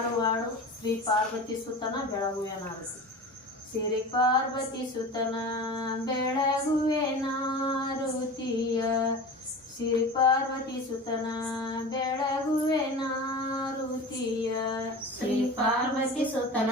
ಹಾಡು ಹಾಡು ಶ್ರೀ ಪಾರ್ವತಿ ಸುತನ ಬೆಳಗುವೆ ಶ್ರೀ ಪಾರ್ವತಿ ಸುತನ ಬೆಳಗುವೆ ನಾರುತಿಯ. ಶ್ರೀ ಪಾರ್ವತಿ ಸುತನ ಬೆಳಗುವೆ ನಾರುತಿಯ. ಶ್ರೀ ಪಾರ್ವತಿ ಸುತನ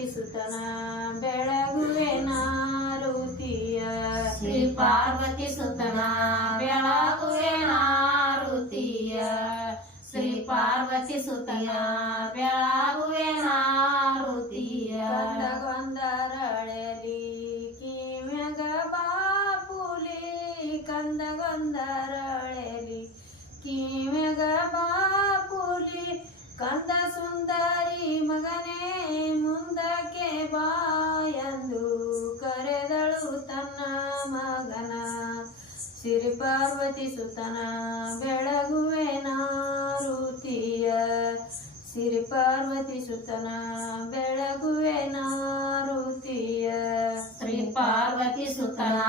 ಸುತನ ಬೆಳಗುವೆ ನಾರುತಿಯ. ಶ್ರೀ ಪಾರ್ವತಿ ಸುತನ ಬೆಳಗುವೆ ನಾರುತಿಯ. ಶ್ರೀ ಪಾರ್ವತಿ ಸುತನ ಬೆಳಗುವೆ ನಾರುತಿಯ. ಕಂದಗೊಂದರಳಲಿ ಕಿಮ್ಯಗ ಬಾಪುಲಿ ಕಂದಗೊಂದರಳಲಿ ಕಿಮ್ಯಗ ಬಾಪುಲಿ ಕಂದ ಸುಂದರಿ ಮಗನೇ, ಮುಂದಕ್ಕೆ ಬಾಯಂದು ಕರೆದಳು ತನ್ನ ಮಗನ. ಸಿರಿ ಪಾರ್ವತಿ ಸುತನ ಬೆಳಗುವೆ ನಾರುತಿಯ. ಸಿರಿ ಪಾರ್ವತಿ ಸುತನ ಬೆಳಗುವೆ ನಾರುತಿಯ. ಶ್ರೀ ಪಾರ್ವತಿ ಸುತನ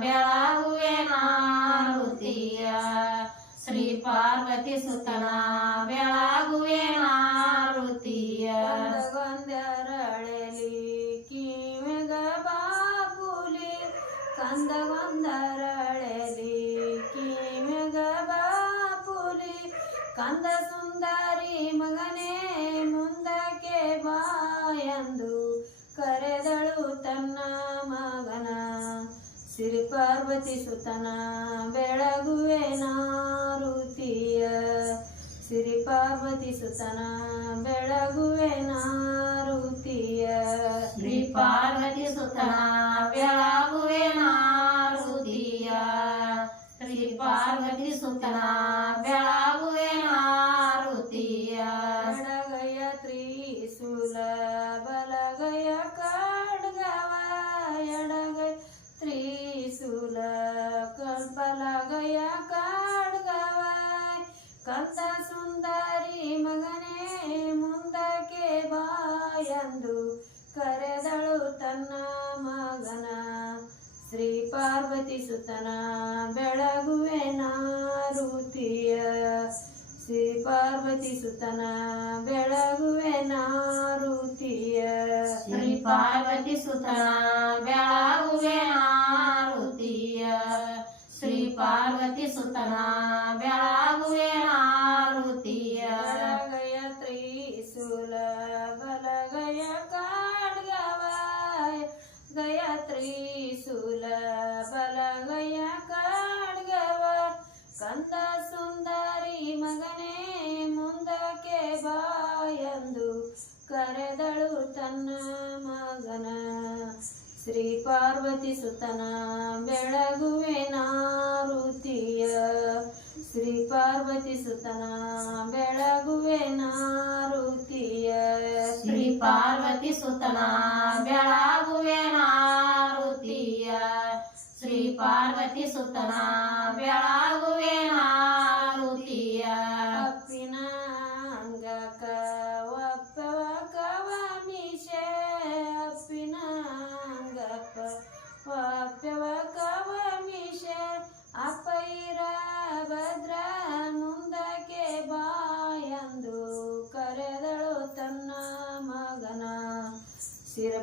ಬೆಳಗುವೆ ನಾರುತಿಯ. ಶ್ರೀ ಪಾರ್ವತಿ ಸುತನ ಕಂದಗೊಂದರಳಲಿ, ಕಿವಿಗ ಬಾಪುಲಿ ಕಂದಗೊಂದರಳಲಿ, ಕಿವಿಗ ಬಾಪುಲಿ ಕಂದ ಸುಂದರಿ ಮಗನೇ, ಮುಂದಕ್ಕೆ ಬಾ ಎಂದು ಕರೆದಳು ತನ್ನ ಮಗನ. ಸಿರಿ ಪಾರ್ವತಿ ಸುತನ ಬೆಳಗುವೆ ನಾರುತಿಯ. ಸಿರಿ ಪಾರ್ವತಿ ಸುತನ ಬೆಳಗುವೆ ನಾರುತಿಯ ಶ್ರೀ ಪಾರ್ವತಿ ಸುತನ ಬೆಳಗುವೆ ಪಾರ್ವತಿ ಸುತನ ಬೆಳಗುವೆ ನಾರುತಿಯ. ಶ್ರೀ ಪಾರ್ವತಿ ಸುತನ ಬೆಳಗುವೆ ನಾರುತಿಯ. ಶ್ರೀ ಪಾರ್ವತಿ ಸುತನ ಬೆಳಗುವೆ ನಾರುತಿಯ. ಶ್ರೀ ಪಾರ್ವತಿ ಸುತನ ಬೆಳಗುವೆ ನಾರುತಿಯ. ಗಯ ಸುಂದರಿ ಮಗನೇ, ಮುಂದಕ್ಕೆ ಬಾಯಂದು ಕರೆದಳು ತನ್ನ ಮಗನ. ಶ್ರೀ ಪಾರ್ವತಿ ಸುತನ ಬೆಳಗುವೆ ನಾರುತಿಯ. ಶ್ರೀ ಪಾರ್ವತಿ ಸುತನ ಬೆಳಗುವೆ ನಾರುತಿಯ. ಶ್ರೀ ಪಾರ್ವತಿ ಸುತನ ಬೆಳಗುವೆ ನಾರುತಿಯ. ಶ್ರೀ ಪಾರ್ವತಿ ಸುತನ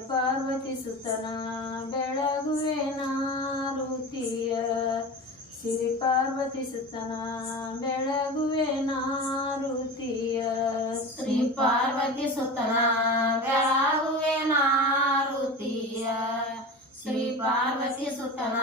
ಪಾರ್ವತಿ ಸುತನ ಬೆಳಗುವೆ ನಾರುತಿಯ ಸಿರಿ ಪಾರ್ವತಿ ಸುತನ ಬೆಳಗುವೆ ಶ್ರೀ ಪಾರ್ವತಿ ಸುತನ ಬೆಳಗುವೆ ಶ್ರೀ ಪಾರ್ವತಿ ಸುತನ